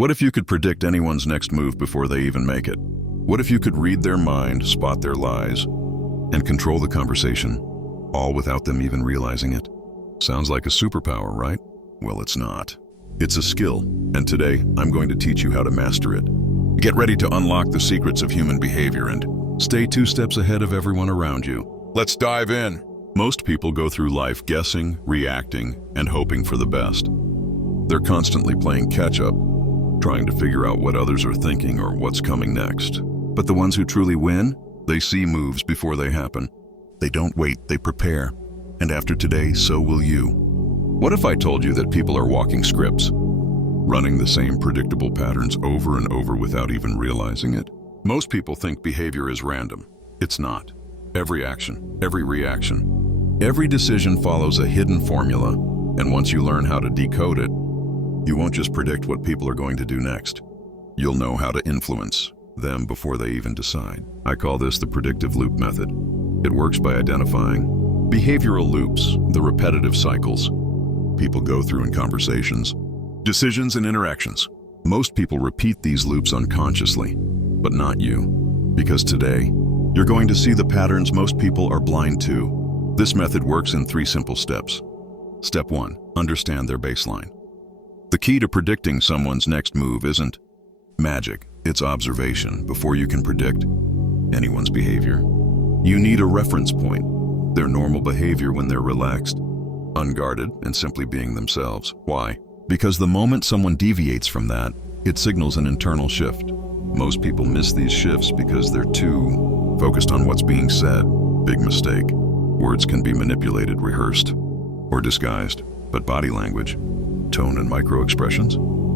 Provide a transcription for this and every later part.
What if you could predict anyone's next move before they even make it? What if you could read their mind, spot their lies, and control the conversation, all without them even realizing it? Sounds like a superpower, right? Well, it's not. It's a skill, and today I'm going to teach you how to master it. Get ready to unlock the secrets of human behavior and stay 2 steps ahead of everyone around you. Let's dive in. Most people go through life guessing, reacting, and hoping for the best. They're constantly playing catch-up, trying to figure out what others are thinking or what's coming next. But the ones who truly win, they see moves before they happen. They don't wait, they prepare. And after today, so will you. What if I told you that people are walking scripts, running the same predictable patterns over and over without even realizing it? Most people think behavior is random. It's not. Every action, every reaction, every decision follows a hidden formula, and once you learn how to decode it, you won't just predict what people are going to do next. You'll know how to influence them before they even decide. I call this the Predictive Loop Method. It works by identifying behavioral loops, the repetitive cycles people go through in conversations, decisions, and interactions. Most people repeat these loops unconsciously, but not you, because today, you're going to see the patterns most people are blind to. This method works in 3 simple steps. Step 1, understand their baseline. The key to predicting someone's next move isn't magic, it's observation before you can predict anyone's behavior. You need a reference point, their normal behavior when they're relaxed, unguarded, and simply being themselves. Why? Because the moment someone deviates from that, it signals an internal shift. Most people miss these shifts because they're too focused on what's being said. Big mistake. Words can be manipulated, rehearsed, or disguised, but body language, tone, and micro-expressions,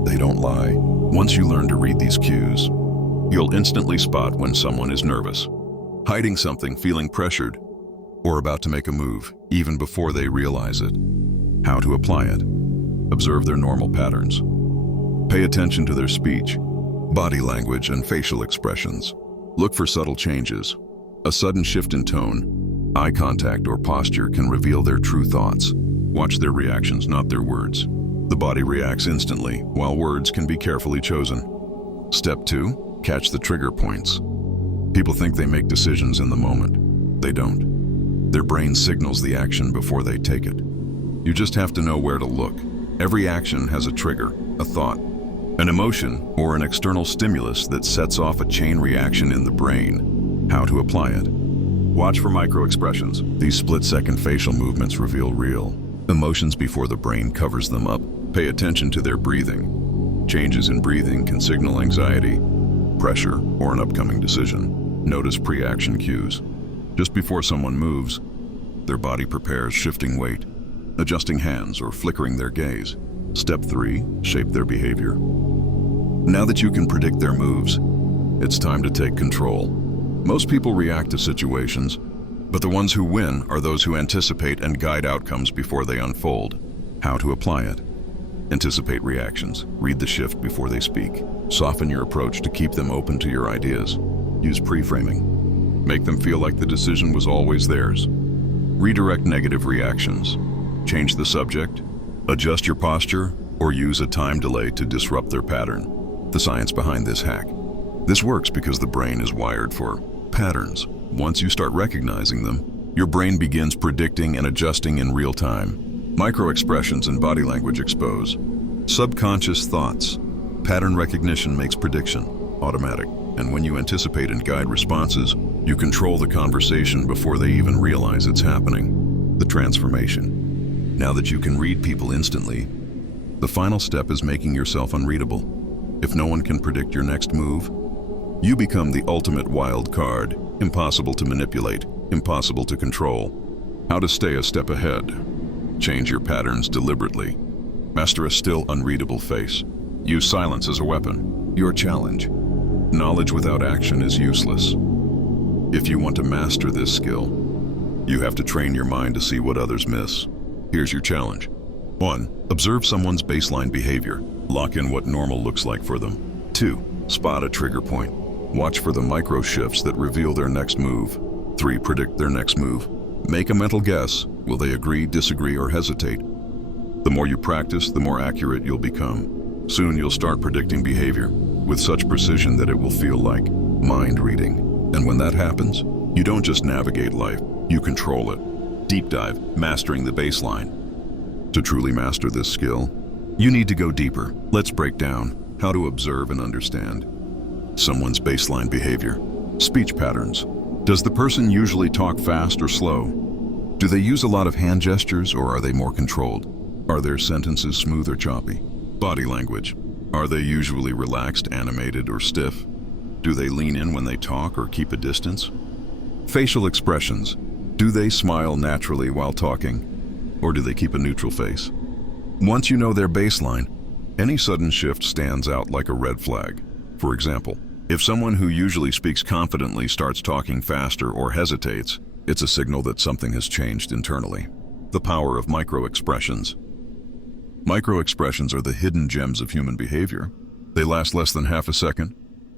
they don't lie. Once you learn to read these cues, you'll instantly spot when someone is nervous, hiding something, feeling pressured, or about to make a move, even before they realize it. How to apply it? Observe their normal patterns. Pay attention to their speech, body language, and facial expressions. Look for subtle changes. A sudden shift in tone, eye contact, or posture can reveal their true thoughts. Watch their reactions, not their words. The body reacts instantly, while words can be carefully chosen. Step 2, catch the trigger points. People think they make decisions in the moment. They don't. Their brain signals the action before they take it. You just have to know where to look. Every action has a trigger, a thought, an emotion, or an external stimulus that sets off a chain reaction in the brain. How to apply it? Watch for micro-expressions. These split-second facial movements reveal real emotions before the brain covers them up. Pay attention to their breathing. Changes in breathing can signal anxiety, pressure, or an upcoming decision. Notice pre-action cues. Just before someone moves, their body prepares, shifting weight, adjusting hands, or flickering their gaze. Step 3, shape their behavior. Now that you can predict their moves, it's time to take control. Most people react to situations, but the ones who win are those who anticipate and guide outcomes before they unfold. How to apply it? Anticipate reactions. Read the shift before they speak. Soften your approach to keep them open to your ideas. Use pre-framing. Make them feel like the decision was always theirs. Redirect negative reactions. Change the subject, adjust your posture, or use a time delay to disrupt their pattern. The science behind this hack. This works because the brain is wired for patterns. Once you start recognizing them, your brain begins predicting and adjusting in real time. Micro-expressions and body language expose subconscious thoughts. Pattern recognition makes prediction automatic, and when you anticipate and guide responses, you control the conversation before they even realize it's happening. The transformation. Now that you can read people instantly, the final step is making yourself unreadable. If no one can predict your next move, you become the ultimate wild card, impossible to manipulate, impossible to control. How to stay a step ahead. Change your patterns deliberately. Master a still unreadable face. Use silence as a weapon. Your challenge. Knowledge without action is useless. If you want to master this skill, you have to train your mind to see what others miss. Here's your challenge. 1. Observe someone's baseline behavior. Lock in what normal looks like for them. 2. Spot a trigger point. Watch for the micro shifts that reveal their next move. 3. Predict their next move. Make a mental guess. Will they agree, disagree, or hesitate? The more you practice, the more accurate you'll become. Soon you'll start predicting behavior with such precision that it will feel like mind reading. And when that happens, you don't just navigate life, you control it. Deep dive, mastering the baseline. To truly master this skill, you need to go deeper. Let's break down how to observe and understand someone's baseline behavior. Speech patterns. Does the person usually talk fast or slow? Do they use a lot of hand gestures, or are they more controlled? Are their sentences smooth or choppy? Body language. Are they usually relaxed, animated, or stiff? Do they lean in when they talk or keep a distance? Facial expressions. Do they smile naturally while talking, or do they keep a neutral face? Once you know their baseline, any sudden shift stands out like a red flag. For example, if someone who usually speaks confidently starts talking faster or hesitates, it's a signal that something has changed internally. The power of micro-expressions. Micro-expressions are the hidden gems of human behavior. They last less than half a second,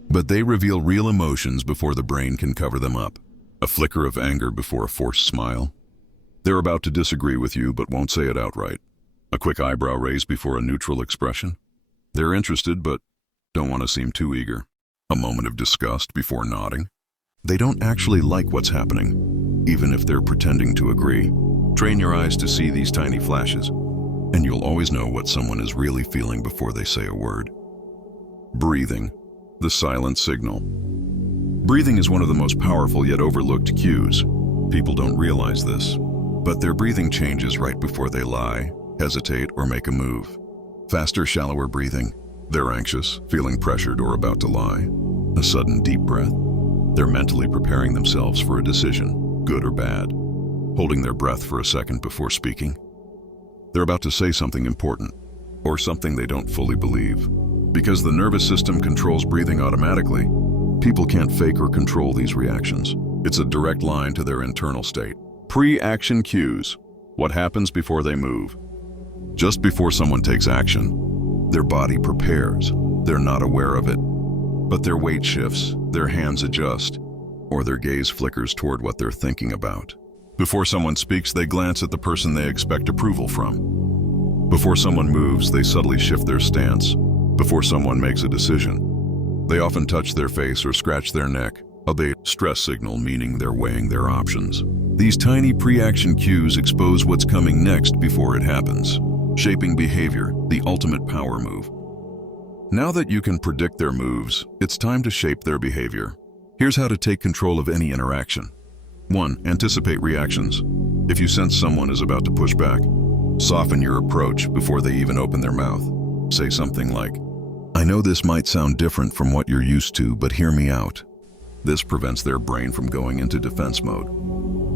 but they reveal real emotions before the brain can cover them up. A flicker of anger before a forced smile. They're about to disagree with you but won't say it outright. A quick eyebrow raise before a neutral expression. They're interested but don't want to seem too eager. A moment of disgust before nodding. They don't actually like what's happening, even if they're pretending to agree. Train your eyes to see these tiny flashes, and you'll always know what someone is really feeling before they say a word. Breathing, the silent signal. Breathing is one of the most powerful yet overlooked cues. People don't realize this, but their breathing changes right before they lie, hesitate, or make a move. Faster, shallower breathing. They're anxious, feeling pressured, or about to lie. A sudden deep breath. They're mentally preparing themselves for a decision, good or bad. Holding their breath for a second before speaking. They're about to say something important, or something they don't fully believe. Because the nervous system controls breathing automatically, people can't fake or control these reactions. It's a direct line to their internal state. Pre-action cues. What happens before they move? Just before someone takes action, their body prepares. They're not aware of it, but their weight shifts, their hands adjust, or their gaze flickers toward what they're thinking about. Before someone speaks, they glance at the person they expect approval from. Before someone moves, they subtly shift their stance. Before someone makes a decision, they often touch their face or scratch their neck, a stress signal, meaning they're weighing their options. These tiny pre-action cues expose what's coming next before it happens. Shaping behavior, the ultimate power move. Now that you can predict their moves, it's time to shape their behavior. Here's how to take control of any interaction. 1. Anticipate reactions. If you sense someone is about to push back, soften your approach before they even open their mouth. Say something like, "I know this might sound different from what you're used to, but hear me out." This prevents their brain from going into defense mode.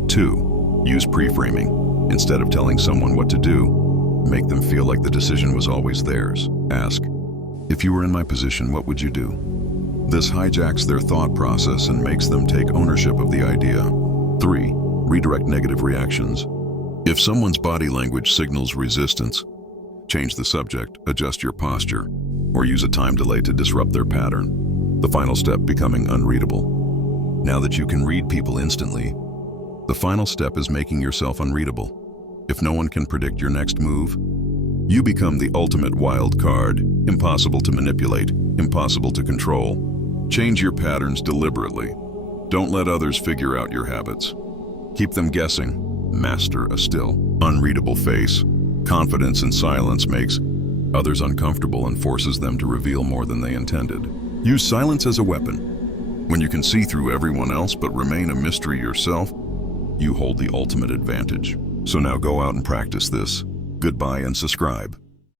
2. Use pre-framing. Instead of telling someone what to do, make them feel like the decision was always theirs. Ask, "If you were in my position, what would you do?" This hijacks their thought process and makes them take ownership of the idea. 3. Redirect negative reactions. If someone's body language signals resistance, change the subject, adjust your posture, or use a time delay to disrupt their pattern. The final step, becoming unreadable. Now that you can read people instantly, the final step is making yourself unreadable. If no one can predict your next move, you become the ultimate wild card, impossible to manipulate, impossible to control. Change your patterns deliberately. Don't let others figure out your habits. Keep them guessing. Master a still, unreadable face. Confidence in silence makes others uncomfortable and forces them to reveal more than they intended. Use silence as a weapon. When you can see through everyone else but remain a mystery yourself, you hold the ultimate advantage. So now go out and practice this. Goodbye and subscribe.